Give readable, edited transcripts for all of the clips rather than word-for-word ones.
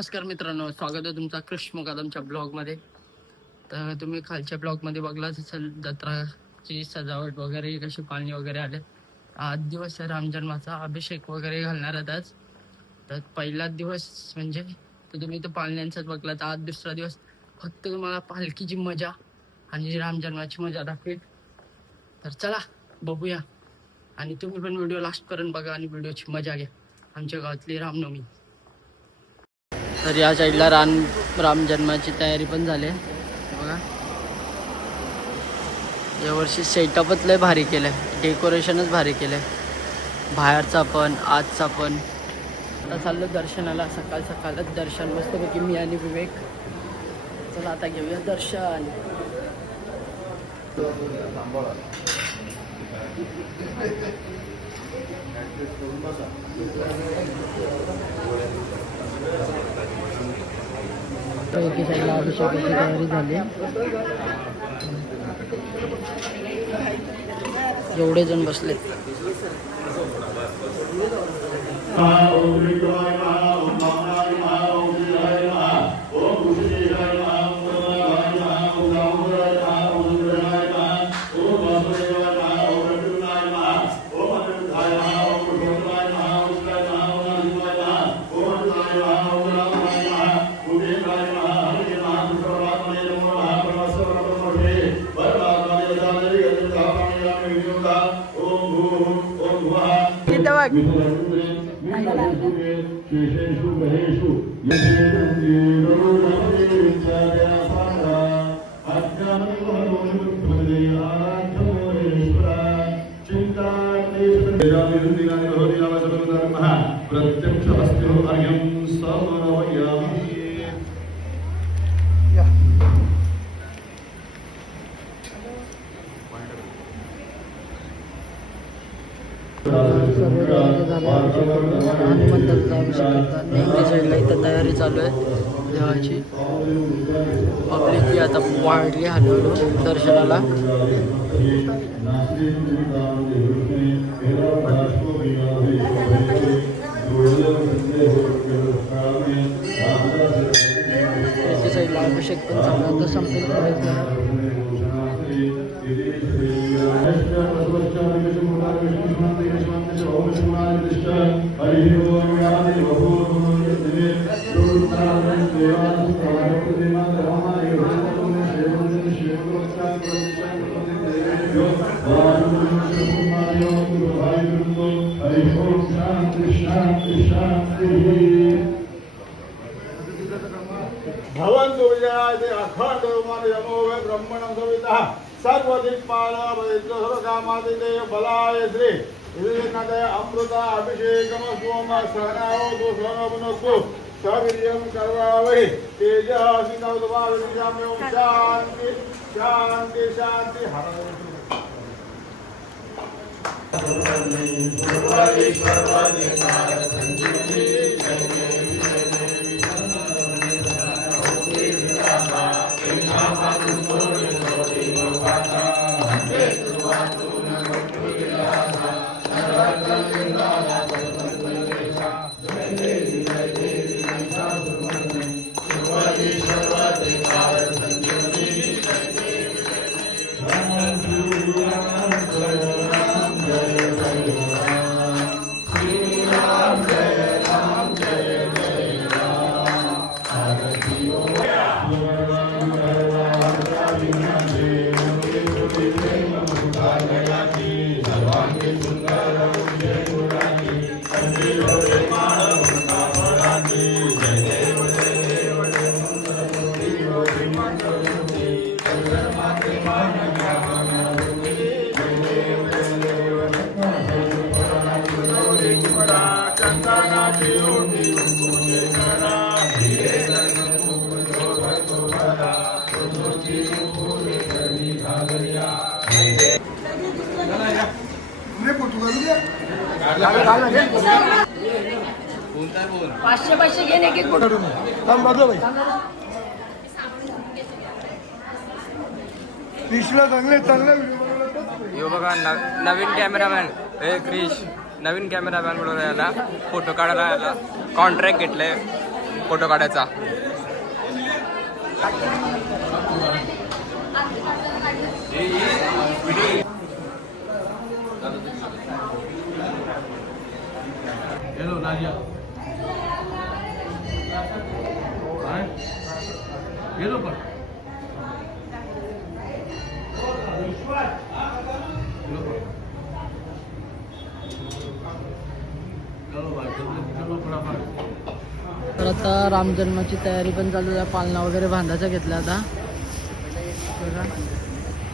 नमस्कार मित्रांनो, स्वागत आहे तुमचा कृष्ण कदमच्या ब्लॉगमध्ये. तर तुम्ही खालच्या ब्लॉगमध्ये बघलाच असेल जत्राची सजावट वगैरे, कशी पाणी वगैरे आले. आज दिवस आहे रामजन्माचा, अभिषेक वगैरे घालणार आहेत आज. तर पहिलाच दिवस म्हणजे तर तुम्ही तर पाळण्यांचाच बघला, तर आज दुसरा दिवस फक्त तुम्हाला पालखीची मजा आणि रामजन्माची मजा दाखवेल. तर चला बघूया, आणि तुम्ही पण व्हिडिओ लास्टपर्यंत बघा आणि व्हिडिओची मजा घ्या. आमच्या गावातली रामनवमी. तर या साईडला राम जन्माची तयारी पण झाली बघा. यावर्षी सेटअपच लय भारी केलं, डेकोरेशनच भारी केलं, बाहेरचा पण आजचा पण. आता चाललो दर्शनाला, सकाळ सकाळच दर्शन मस्तपैकी मी आणि विवेक. चला आता घेऊया दर्शन. एकी साईडला अभिषेकाची तयारी झाली. एवढे जण बसले. इथं तयारी चालू आहे देवाची. पब्लिक आता वाढली हळूहळू दर्शनाला. त्याच्या साईडला अभिषेक पण चालू आता संपूर्ण. भवन्तु विजयाय अखंड यमो वे ब्रह्मणं सविता सर्वदिक्पाल सर्वकामादिते बलाय श्री नदय अमृत अभिषेकम सोम सहनावतु सहनवनस्तु सवीर्यं कर्वावहै तेजस्विनावतु शांति शांति शांति. पाचशे पाचशे घेणे एक एक यो बघा नवीन कॅमेरामॅन क्रिश नवीन कॅमेरामॅन म्हणून याला फोटो काढायला याला कॉन्ट्रॅक्ट घेतलंय. फोटो काढायचा. तर आता राम जन्माची तयारी पण चालू आहे. पालना वगैरे बांधायचा घेतला आता बघा.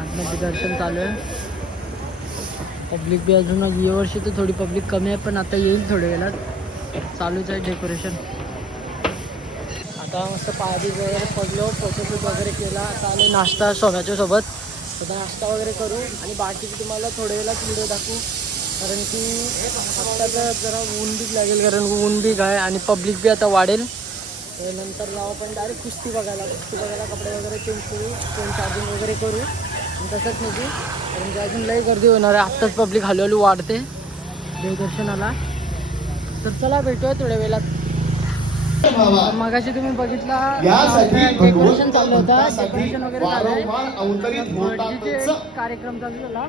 आतमध्ये दर्शन चालू आहे. पब्लिक बी अजून या वर्षी तर थोडी पब्लिक कमी आहे, पण आता येईल थोड्या वेळात. चालूच आहे डेकोरेशन. आता मस्त पायाबी वगैरे पडलो, फोटोशूट वगैरे केला. आता आले नाश्ता सोन्याच्या सोबत. आता नाश्ता वगैरे करू आणि बाकीची तुम्हाला थोड्या वेळात व्हिडिओ दाखवू. कारण की आत्ताचं जरा ऊन बी लागेल, कारण ऊन बी आहे आणि पब्लिक बी आता वाढेल. नंतर जाऊ आपण डायरेक्ट कुस्ती बघायला. कपडे वगैरे चेंज करू, फोन चार्जिंग वगैरे करू आणि तसंच नाही, कारण की अजून लई गर्दी होणार आहे. आत्ताच पब्लिक हळूहळू वाढते देवदर्शनाला. तर चला भेटूया थोड्या वेळात. मगाशी तुम्ही बघितला डेकोरेशन चालू होता. डेकोरेशन वगैरे कार्यक्रम चालू झाला.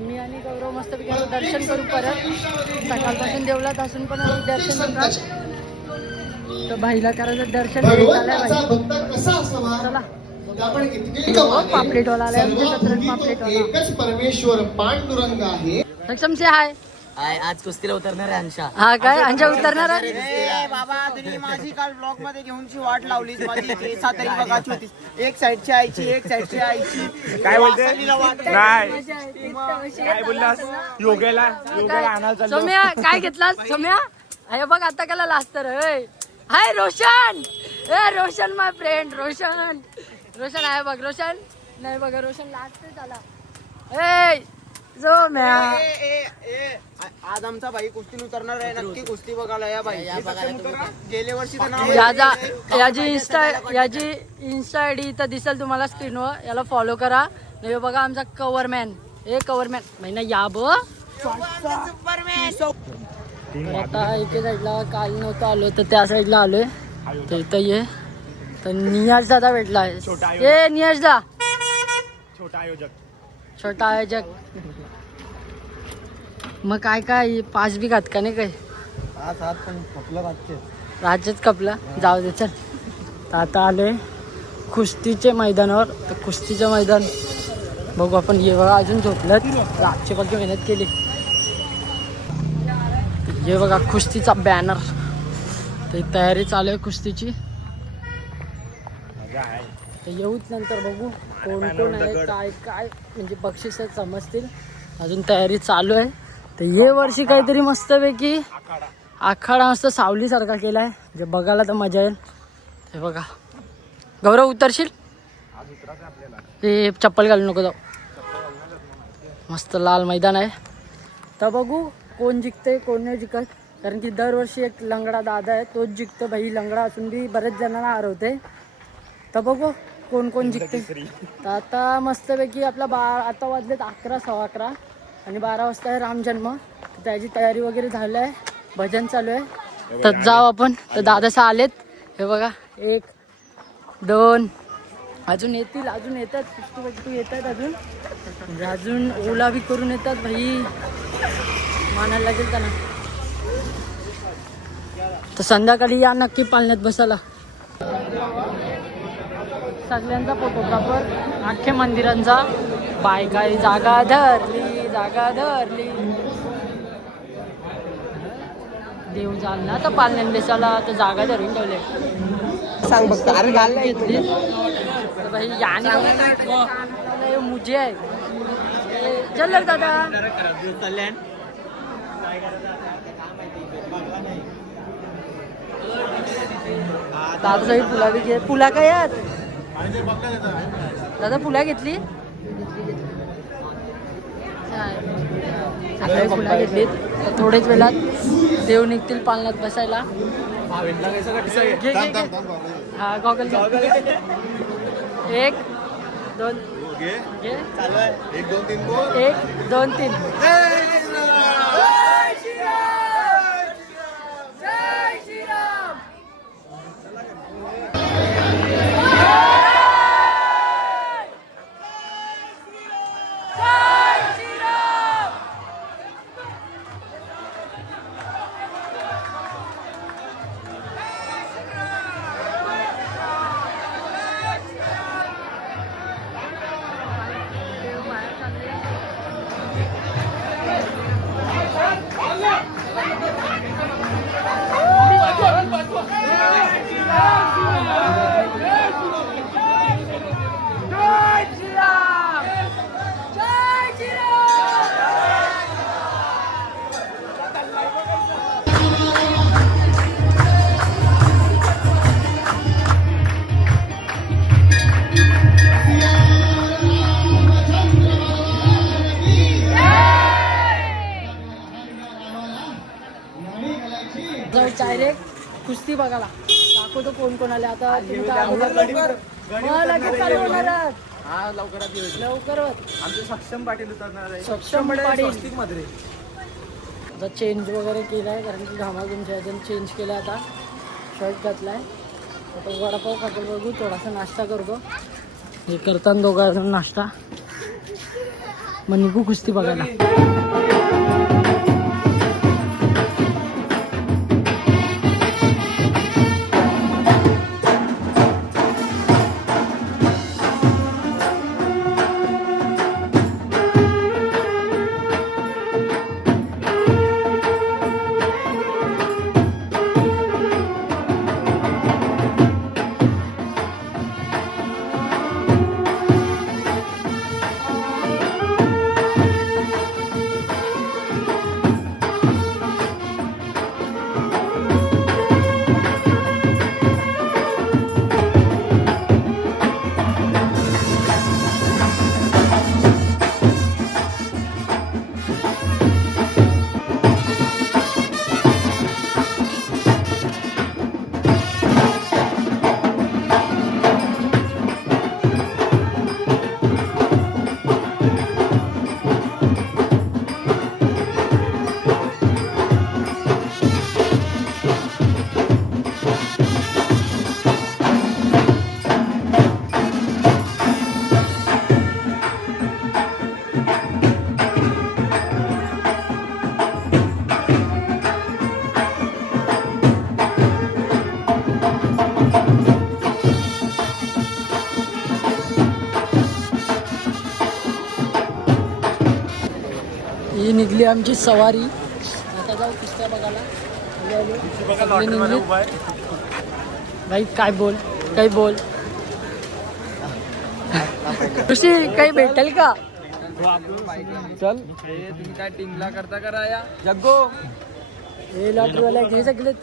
मी आणि गौरव मस्तपैकी दर्शन करू परत. सकाळपासून देवळात असून पण दर्शन होतात. तर भाईला करायचं दर्शन चला. पापलेटवाला आलाय पापलेटवाला. परमेश्वर पांडुरंग आहे. सक्षम से हाय. आज कुस्तीला उतरणार आहे अंशा. हा काय अंशा उतरणार आहे. बाबा तुम्ही माझी काल ब्लॉग मध्ये घेऊनची वाट लावली. माझी केसा तरी बघायची होती. एक साईडची आईची, एक साईडची आईची. काय बोलते काय बोललास? योग्याला आणायला चाललो. सोम्या काय घेतलास सोम्या? अरे बघ आता त्याला लास्ट तर हाय रोशन. ए रोशन माय फ्रेंड. रोशन आहे बघ. रोशन नाही बघा. रोशन लास्ट झाला. ए सोम्या आज आमचा भाई कुस्ती उतरणार आहे. नक्की कुस्ती बघायला या भाई. गेल्या वर्षी तर नाव याची इन्स्टा आयडी इथं दिसेल तुम्हाला स्क्रीनवर. याला फॉलो करा. नाही बघा आमचा कव्हरमॅन. कव्हरमॅन महिना या बघ. आता एके साईडला काल नव्हतं आलो तर त्या साईडला आलोय. तर इथं ये. तर नियाज दादा भेटला आहे. नियाज दा छोटा आयोजक. मग काय पाच बी घात का नाही काय? राज्यच कपला. जाऊ दे चल. तर आता आले कुस्तीचे मैदानावर. तर कुस्तीचं मैदान बघू आपण. ये बघा अजून झोपलं. रातची बघ मेहनत केली. हे बघा कुस्तीचा बॅनर. तर तयारी चालू आहे कुस्तीची. तर येऊच नंतर बघू कोण कोण आहे काय काय म्हणजे बक्षीस समजतील. अजून तयारी चालू आहे. तर ये वर्षी काहीतरी मस्तपैकी आखाडा मस्त सावलीसारखा केला आहे. जे बघायला तर मजा येईल. हे बघा गौरव उतरशील. ते चप्पल घालू नको जाऊ. मस्त लाल मैदान आहे. तर बघू कोण जिंकते कोण नाही जिंकत. कारण की दरवर्षी एक लंगडा दादा आहे तोच जिंकतो. भाई लंगडा असून बी बरेच जणांना हरवते. तर बघू कोण कोण जिंकते. तर आता मस्तपैकी आपला आता वाजलेत 11 सव्वा 11 आणि 12 वाजता आहे राम जन्म. त्याची तयारी वगैरे झाली आहे. भजन चालू आहे. तर जाऊ आपण. तर दादासा आलेत. हे बघा 1 2 अजून येतील. अजून येतात कुस्ती येतात. अजून म्हणजे अजून ओला बी करून येतात. भाई मानायला लागेल त्यांना. तर संध्याकाळी या नक्की पालण्यात बसायला. सगळ्यांचा फोटोग्राफर अख्ख्या मंदिरांचा. बायकाई जागा धरली. देव जालना तर पालण्यात बेसाला तर जागा धरून ठेवले. सांग बघ अरे घाललाय घेतली. तर भाई याने मुझे आहे. चल दादा. दादा सही फुला बी घे. फुला काय यात दादा फुला घेतली. सकाळी फुला घेतलीत. तर थोडेच वेळात देव निघतील पालनात बसायला. हा गॉगल 1 2 घे. 1 2 3 बोल. 1 2 3. डायरेक्ट कुस्ती बघायला दाखवतो कोण कोण आले आता. तुम्ही काय अगोदर लगेच चालू होणार आहात. हा लवकरात येईल. लवकरच आमचे सक्षम पाटील उतरणार आहे. सक्षम पाटील स्वस्तिक मध्ये आता चेंज वगैरे केलाय कारण की घामाल तुमच्या ह्याच्यानं चेंज केलं. आता शर्ट घातलाय. आता वडापाव खातो बघू. थोडासा नाश्ता करतो. हे करताना दोघांना नाश्ता मग निघू कुस्ती बघायला. ही निघली आमची सवारी. आता जाऊ कुस्त्या बघायला. सगळे निघली. भाई काय बोल काही बोल. खुशी काही भेटेल का? चल तुम्ही काय टीमला करता करा या जग्गो. हे लॉटरीवाल्या घे सगळेच.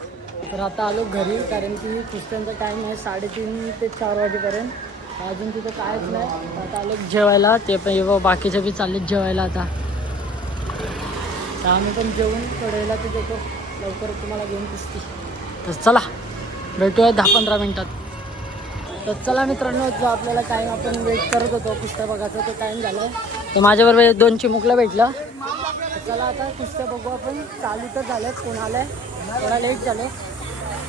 तर आता आलो घरी कारण की कुस्त्यांचा टाईम आहे 3:30 ते 4 वाजेपर्यंत. अजून तिथं कायच नाही. आता आलो जेवायला. ते पण बाकीचे बी चालले जेवायला. आता आम्ही पण जेवून कडेला ते देतो लवकर तुम्हाला घेऊन कुस्ती. तर चला भेटूया 10-15 मिनिटात. तर चला मित्रांनो जो आपल्याला टाईम आपण वेट करत होतो कुस्त्या बघायचा तो टाईम झाला आहे. तर माझ्याबरोबर 2 चिमुकला भेटलं. तर चला आता कुस्त्या बघू आपण. चालू तर झालं कोण आलं आहे थोडा लेट झालं.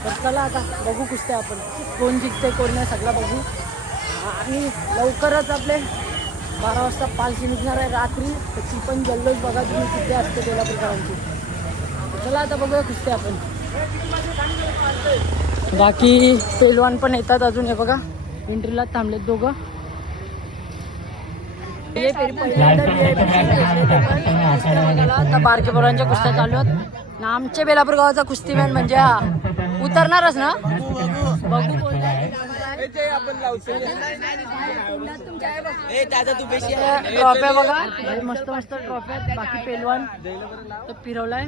तर चला आता बघू कुस्त्या आपण कोण जिंकते कोण नाही सगळं बघू. आणि लवकरच आपले 12 वाजता पालखी निघणार आहे रात्री. त्याची पण जल्लोष बघा तुम्ही किती असते कोल्हापूरकरांची. चला आता बघूया कुस्ती आपण. बाकी पेलवान पण येतात अजून. हे बघा एंट्रीला थांबलेत दोघं. पहिल्यांदा कुस्त्या बघायला. आता बारके पोरांच्या कुस्त्या चालू आहेत. ना आमचे बेलापूर गावाचा कुस्तीमॅन म्हणजे हा उतरणारच ना. बघू कोण ट्रॉफ्या बघा मस्त मस्त ट्रॉफ्या. बाकी पेलवान तर फिरवलाय.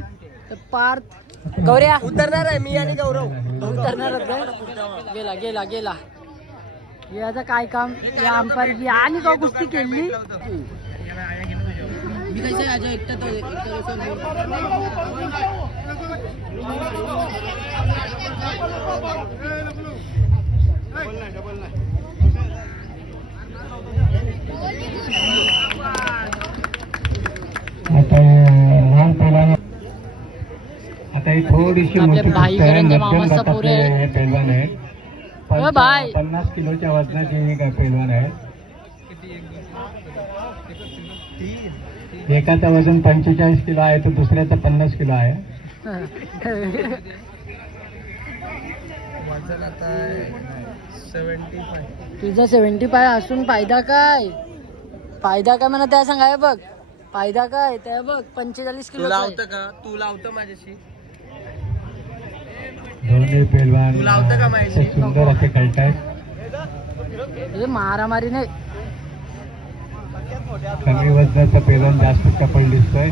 तर पार्थ गौऱ्या उतरणार आहे मी आणि गौरव. उतरणारच काय. गेला गेला गेला. याचं काय काम या अंपायरची आणि का कुस्ती केली. आता ही थोडीशी आपल्या मोठी भाईकरांच्या मामाचा पोरे आहे. पैलवान आहे. ओ भाई 50 किलोच्या वजनाची ही काय पैलवान आहे. एकाचं वजन 45 किलो आहे तर दुसऱ्याचं 50 किलो आहे. वजन आता 75. तुझा 75 असून फायदा काय? फायदा काय म्हणा त्या सांगाय बघ. फायदा काय त्या बघ 45 तू किलो. लावतं का? तू लावतं माझ्याशी? दोन्ही पेलवान तू लावतं का माझ्याशी? खूप सुंदर असे खेळतायत. मारामारी नाही. कमी वजनाचा पेलवान जास्त चपळ दिसतोय.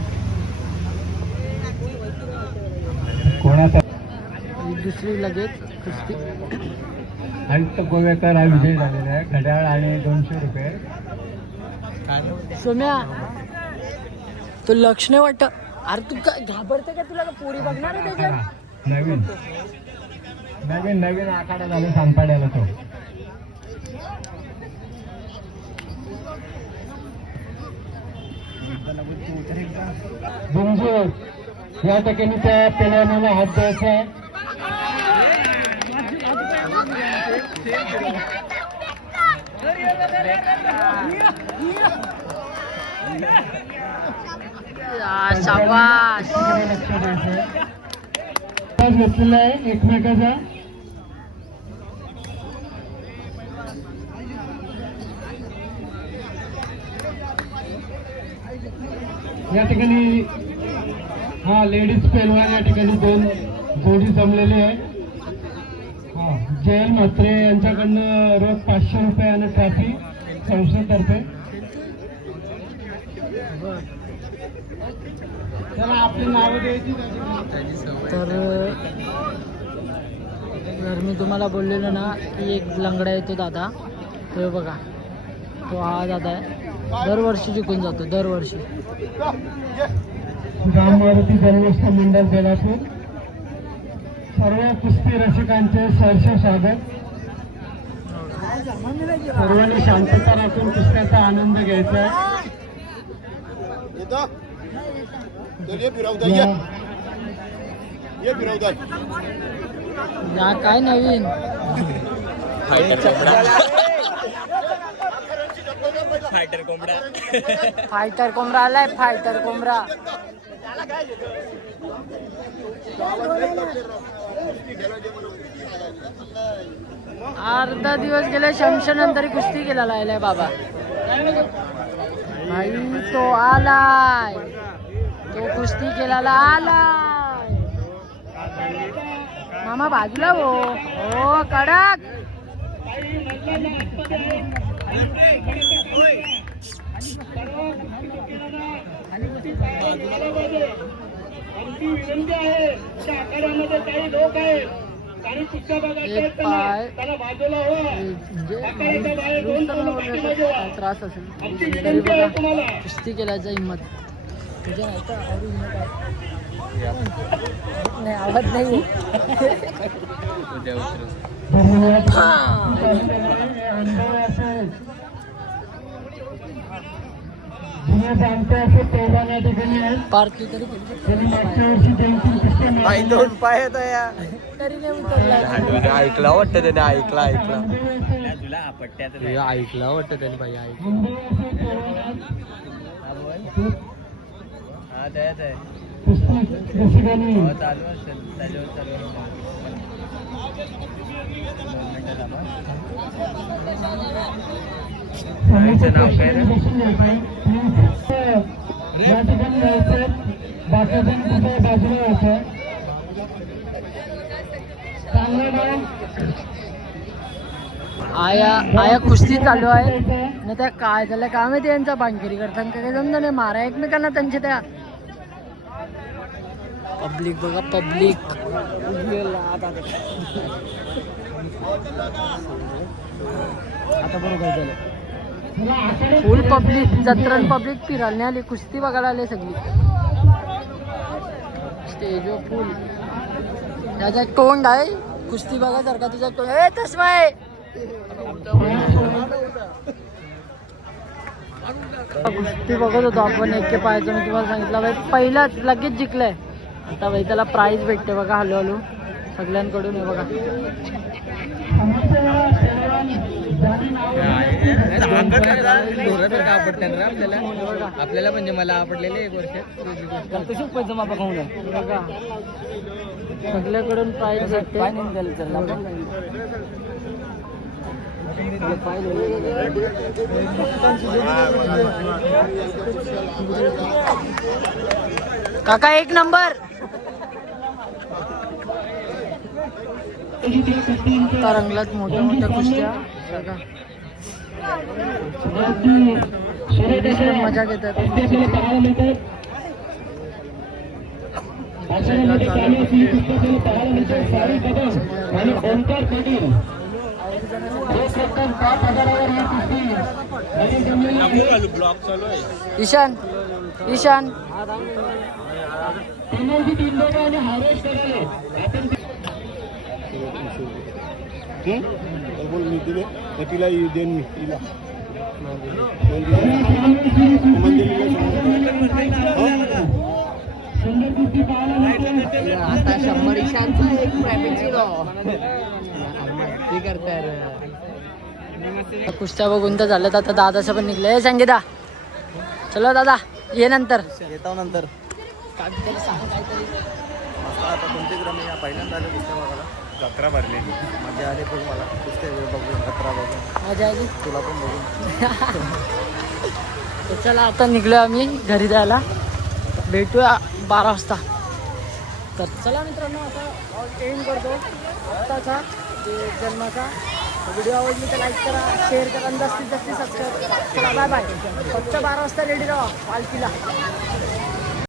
कोणाचा दुसरी लगेच कुस्ती. आयुक्त गोवेकर हा विजय झालेला आहे. घड्याळ आणि 200 रुपये. सोम्या तू लक्ष नाही वाटत. अरे तू काय घाबरते का? तुला का पोरी बघणार आहे त्याच्यात? नवीन नवीन नवीन आखाडा झाला सांगपाड्याला तो. बिनजोड या ठिकाणी त्या पेलवानाला हात द्यायचा आहे. शाबास. लक्ष द्यायचं घेतलेला आहे एकमेकाचा. या ठिकाणी हा लेडीज पेलवान या ठिकाणी 2 जोडी जमलेली आहे. हा जयंत म्हात्रे यांच्याकडनं रोज 500 रुपये आणि ट्रॉफी संस्थेतर्फे. त्याला आपली नावं द्यायची. तर मी तुम्हाला बोललेलो ना की एक लंगडा येतो दादा. तो बघा तो हा दादा आहे. दरवर्षी जिंकून जातो दरवर्षी. राम मारुती जन्मोत्सव मंडळ बेलापूर. सर्व कुस्ती रसिकांचे सहर्ष स्वागत. सर्वांनी शांतता राखून कुस्त्याचा आनंद घ्यायचा आहे. या काय नवीन फायटर कोंबडा आलाय. फायटर कोंबडा अर्धा दिवस गेले शमशानंतरी कुस्ती केला लायलाय बाबा. भाई तो आलाय. तो कुस्ती केला आलाय. मामा बाजूला हो कडक. एक पाय त्रास असेल तरी बघा कुस्ती केल्याचा हिंमत. तुझ्या नाही का हिंमत आहे? नाही आवाज नाही. पार्टी तरी भाई 2 पाय येतो या. तरी नाही उतरला. ऐकला वाटतं त्याने. ऐकला तुला आपट्यात ऐकला वाटतं त्याने. भाई ऐकलं. हा त्यात आहे. चालू असेल त्याच्यावर चालू. नाव काय रे? या ठिकाणी यायचं. बाकीजण तिथे बाजूला यायचं. आया कुस्ती चालू आहे ना. त्या काय झालं काय माहिती यांचा बांधगिरी करताना काही समजा नाही. मारा एकमेकांना त्यांच्या त्या. पब्लिक बघा पब्लिक. आता बरोबर झालं. फुल पब्लिक जत्रण पब्लिक फिरायला नाही आली. कुस्ती बघायला आले सगळी. स्टेजवर फुल. त्याचा तोंड आहे कुस्ती बघा जर का तुझा तोंड. ए तस्माय कुस्ती बघत होतो आपण. एके पायाचं मी तुम्हाला सांगितलं भाई पहिलाच लगेच जिंकलंय. आता भाई त्याला प्राईज भेटते बघा हळूहळू सगळ्यांकडून. हे बघा ढोरासारखं आपटतात रे आपल्याला. आपल्याला म्हणजे मला आपटलेले 1 वर्ष. तशीच पैजमा खाऊन बघा सगळ्याकडून प्राईज भेटते. काका 1 नंबर. आता रंगलात मोठ्या मोठ्या कुस्त्या बघा. मजा घेतात. ईशान ईशान तिला देन मी तिला आता 100 ईशानचा एक फ्रॅपेचिनो. ते करताय कुस्त्या बघून तर झालं. आता दादाचं पण निघलंय. संगीता चलो दादा ये नंतर. येतो नंतर. आता तुमच्याकडे मी पहिल्यांदा आलो कुस्त्या बघायला. जत्रा भरली मजा आली खूप मला कुस्त्या बघून जत्रा बघून. मजा आली तुला पण बघून. तर चला आता निघलो आम्ही घरी जायला. भेटूया 12 वाजता. तर चला मित्रांनो आता एंड करतो आत्ताचा जन्माचा. व्हिडिओ आवडली तर लाईक करा, शेअर करा आणि जास्तीत जास्त सबस्क्राईब करा. चला बाय बाय. फक्त 12 वाजता रेडी राहा पालखीला.